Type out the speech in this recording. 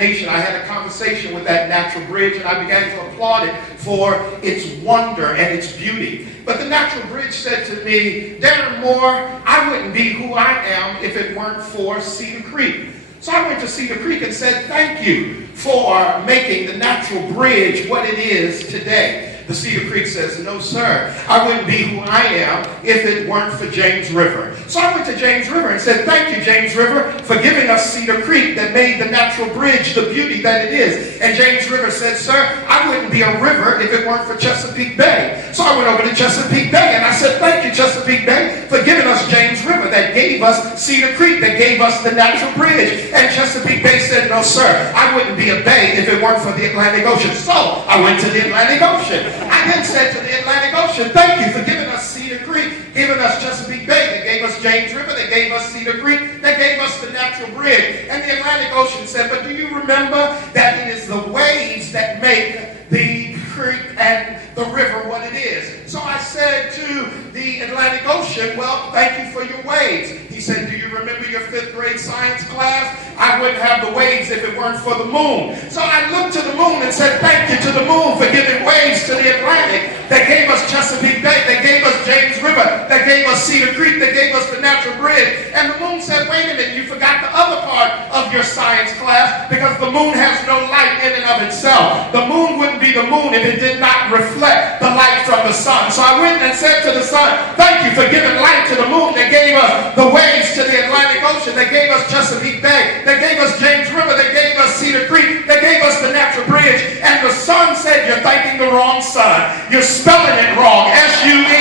I had a conversation with that natural bridge, and I began to applaud it for its wonder and its beauty. But the natural bridge said to me, Darren Moore, I wouldn't be who I am if it weren't for Cedar Creek. So I went to Cedar Creek and said, thank you for making the natural bridge what it is today. The Cedar Creek says, no, sir, I wouldn't be who I am if it weren't for James River. So I went to James River and said, thank you, James River, for giving us Cedar Creek that made the natural bridge the beauty that it is. And James River said, sir, I wouldn't be a river if it weren't for Chesapeake Bay. So I went over to Chesapeake Bay and I said, thank you, Chesapeake Bay, for giving us James River that gave us Cedar Creek, that gave us the natural bridge. And Chesapeake Bay said, no, sir, I wouldn't be a bay if it weren't for the Atlantic Ocean. So I went to the Atlantic Ocean. I then said to the Atlantic Ocean, thank you for giving us Cedar Creek, giving us Chesapeake Bay, that gave us James River, that gave us Cedar Creek, that gave us the natural bridge. And the Atlantic Ocean said, but do you remember that it is the waves that make the creek and the river what it is? So I said to the Atlantic Ocean, well, thank you for your waves. He said, do you remember your 5th grade science class? I wouldn't have the waves if it weren't for the moon. So I looked to the moon and said, thank you to the moon for giving waves to the Atlantic that gave us Chesapeake Bay, that gave us James River, that gave us Cedar Creek, that gave us the natural bridge. And the moon said, wait a minute, you forgot the other part of your science class, because the moon has no light in and of itself. The moon wouldn't be the moon if it did not reflect the light from the sun. So I went and said to the sun, thank you for giving light to the moon that gave us the waves to the Atlantic Ocean, that gave us Chesapeake Bay, that gave us James River, that gave us Cedar Creek, that gave us the natural bridge. And the sun said, you're thanking the wrong sun. You're spelling it wrong. S-U-N.